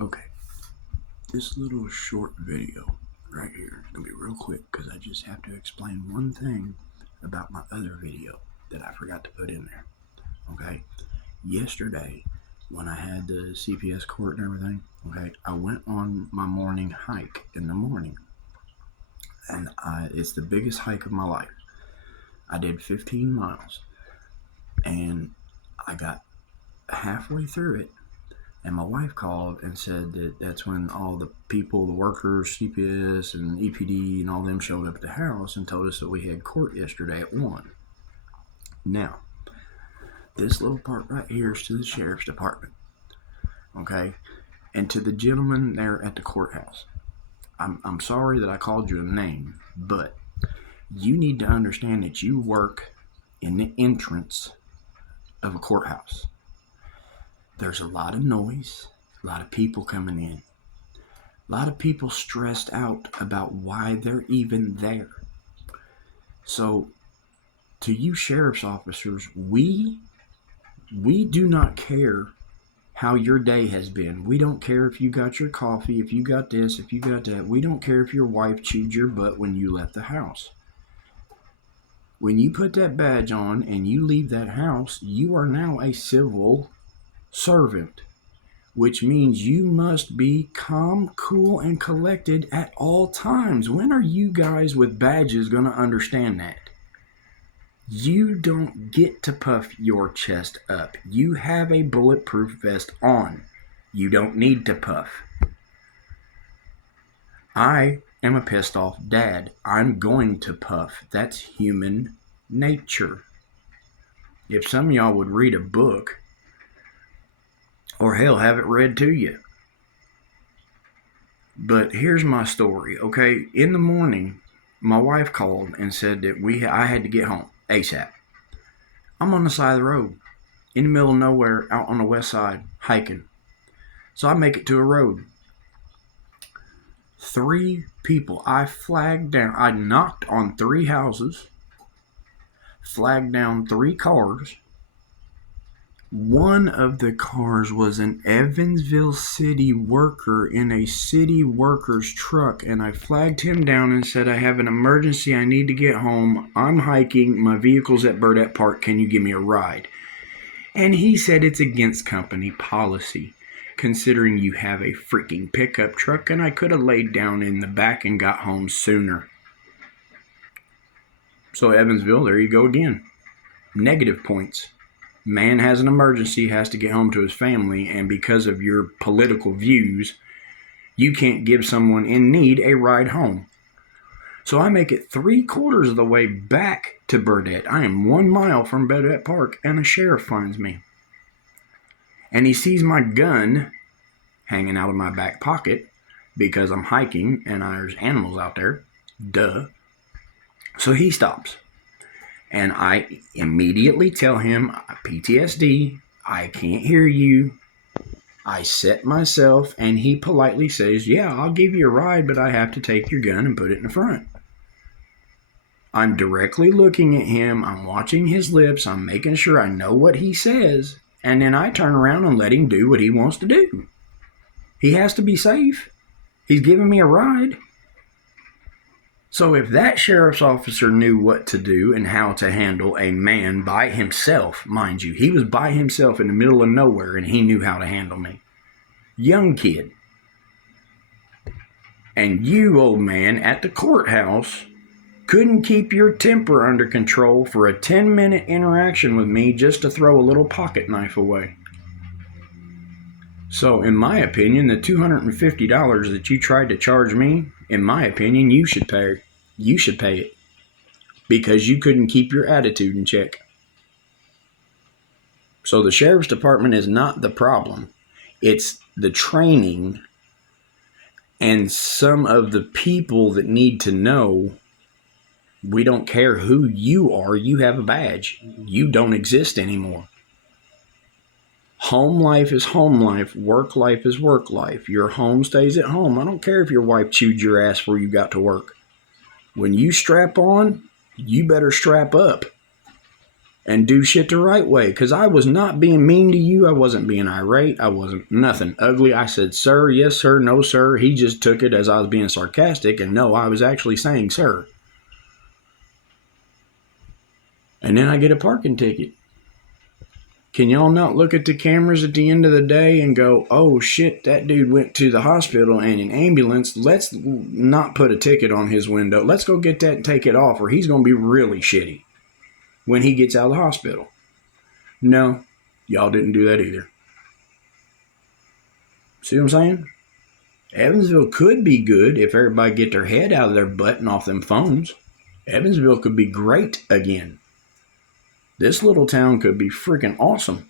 Okay, this little short video right here is going to be real quick because I just have to explain one thing about my other video that I forgot to put in there. Okay, yesterday when I had the CPS court and everything, okay, I went on my morning hike in the morning, and it's the biggest hike of my life. I did 15 miles, and I got halfway through it, and my wife called and said that that's when all the people, the workers, CPS and EPD and all them showed up at the house and told us that we had court yesterday at 1. Now, this little part right here is to the sheriff's department, okay? And to the gentleman there at the courthouse. I'm sorry that I called you a name, but you need to understand that you work in the entrance of a courthouse. There's a lot of noise, a lot of people coming in, a lot of people stressed out about why they're even there. So, to you sheriff's officers, we do not care how your day has been. We don't care if you got your coffee, if you got this, if you got that. We don't care if your wife chewed your butt when you left the house. When you put that badge on and you leave that house, you are now a civil servant, which means you must be calm, cool, and collected at all times. When are you guys with badges going to understand that? You don't get to puff your chest up. You have a bulletproof vest on. You don't need to puff. I am a pissed off dad. I'm going to puff. That's human nature. If some of y'all would read a book, or hell, have it read to you. But here's my story, okay? In the morning, my wife called and said that I had to get home ASAP. I'm on the side of the road, in the middle of nowhere, out on the west side, hiking. So I make it to a road. 3 people. I flagged down. I knocked on 3 houses, flagged down 3 cars. One of the cars was an Evansville city worker in a city worker's truck, and I flagged him down and said, I have an emergency, I need to get home, I'm hiking, my vehicle's at Burdette Park, can you give me a ride? And he said it's against company policy, considering you have a freaking pickup truck, and I could have laid down in the back and got home sooner. So Evansville, there you go again. Negative points. Man has an emergency, has to get home to his family, and because of your political views, you can't give someone in need a ride home. So I make it 3/4 of the way back to Burdette. I am 1 mile from Burdette Park, and a sheriff finds me. And he sees my gun hanging out of my back pocket because I'm hiking and there's animals out there. Duh. So he stops. And I immediately tell him, PTSD, I can't hear you. I set myself, and he politely says, yeah, I'll give you a ride, but I have to take your gun and put it in the front. I'm directly looking at him. I'm watching his lips. I'm making sure I know what he says. And then I turn around and let him do what he wants to do. He has to be safe. He's giving me a ride. So if that sheriff's officer knew what to do and how to handle a man by himself, mind you, he was by himself in the middle of nowhere and he knew how to handle me. Young kid. And you, old man, at the courthouse, couldn't keep your temper under control for a 10-minute interaction with me just to throw a little pocket knife away. So, in my opinion, the $250 that you tried to charge me, in my opinion, you should pay. You should pay it. Because you couldn't keep your attitude in check. So the sheriff's department is not the problem. It's the training and some of the people that need to know, we don't care who you are, you have a badge. You don't exist anymore. Home life is home life. Work life is work life. Your home stays at home. I don't care if your wife chewed your ass before you got to work. When you strap on, you better strap up. and do shit the right way. Because I was not being mean to you. I wasn't being irate. I wasn't nothing ugly. I said, sir, yes, sir, no, sir. He just took it as I was being sarcastic. And no, I was actually saying, sir. And then I get a parking ticket. Can y'all not look at the cameras at the end of the day and go, oh shit, that dude went to the hospital and an ambulance. Let's not put a ticket on his window. Let's go get that and take it off, or he's going to be really shitty when he gets out of the hospital. No, y'all didn't do that either. See what I'm saying? Evansville could be good if everybody get their head out of their butt and off them phones. Evansville could be great again. This little town could be freaking awesome.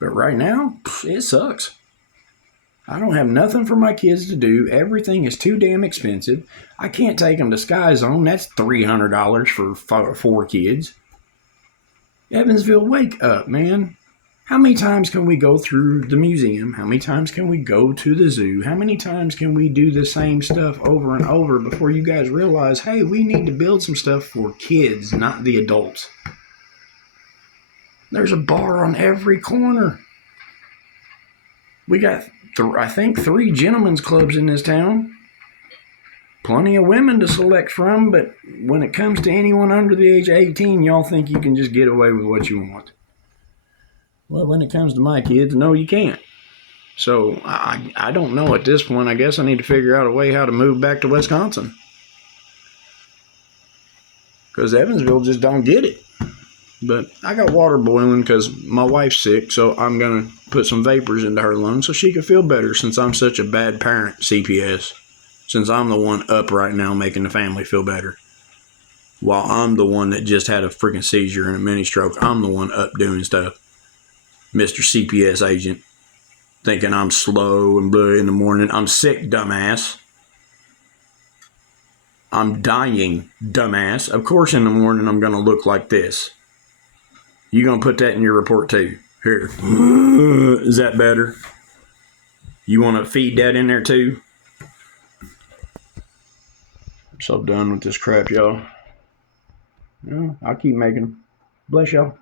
But right now, it sucks. I don't have nothing for my kids to do. Everything is too damn expensive. I can't take them to Sky Zone. That's $300 for 4 kids. Evansville, wake up, man. How many times can we go through the museum? How many times can we go to the zoo? How many times can we do the same stuff over and over before you guys realize, hey, we need to build some stuff for kids, not the adults? There's a bar on every corner. We got, I think, 3 gentlemen's clubs in this town. Plenty of women to select from, but when it comes to anyone under the age of 18, y'all think you can just get away with what you want. Well, when it comes to my kids, no, you can't. So I don't know at this point. I guess I need to figure out a way how to move back to Wisconsin. Because Evansville just don't get it. But I got water boiling because my wife's sick, so I'm going to put some vapors into her lungs so she can feel better since I'm such a bad parent, CPS. Since I'm the one up right now making the family feel better. While I'm the one that just had a freaking seizure and a mini stroke, I'm the one up doing stuff. Mr. CPS agent. Thinking I'm slow and blue in the morning. I'm sick, dumbass. I'm dying, dumbass. Of course in the morning I'm going to look like this. You going to put that in your report too. Here. Is that better? You want to feed that in there too? I'm so done with this crap, y'all. I'll keep making them. Bless y'all.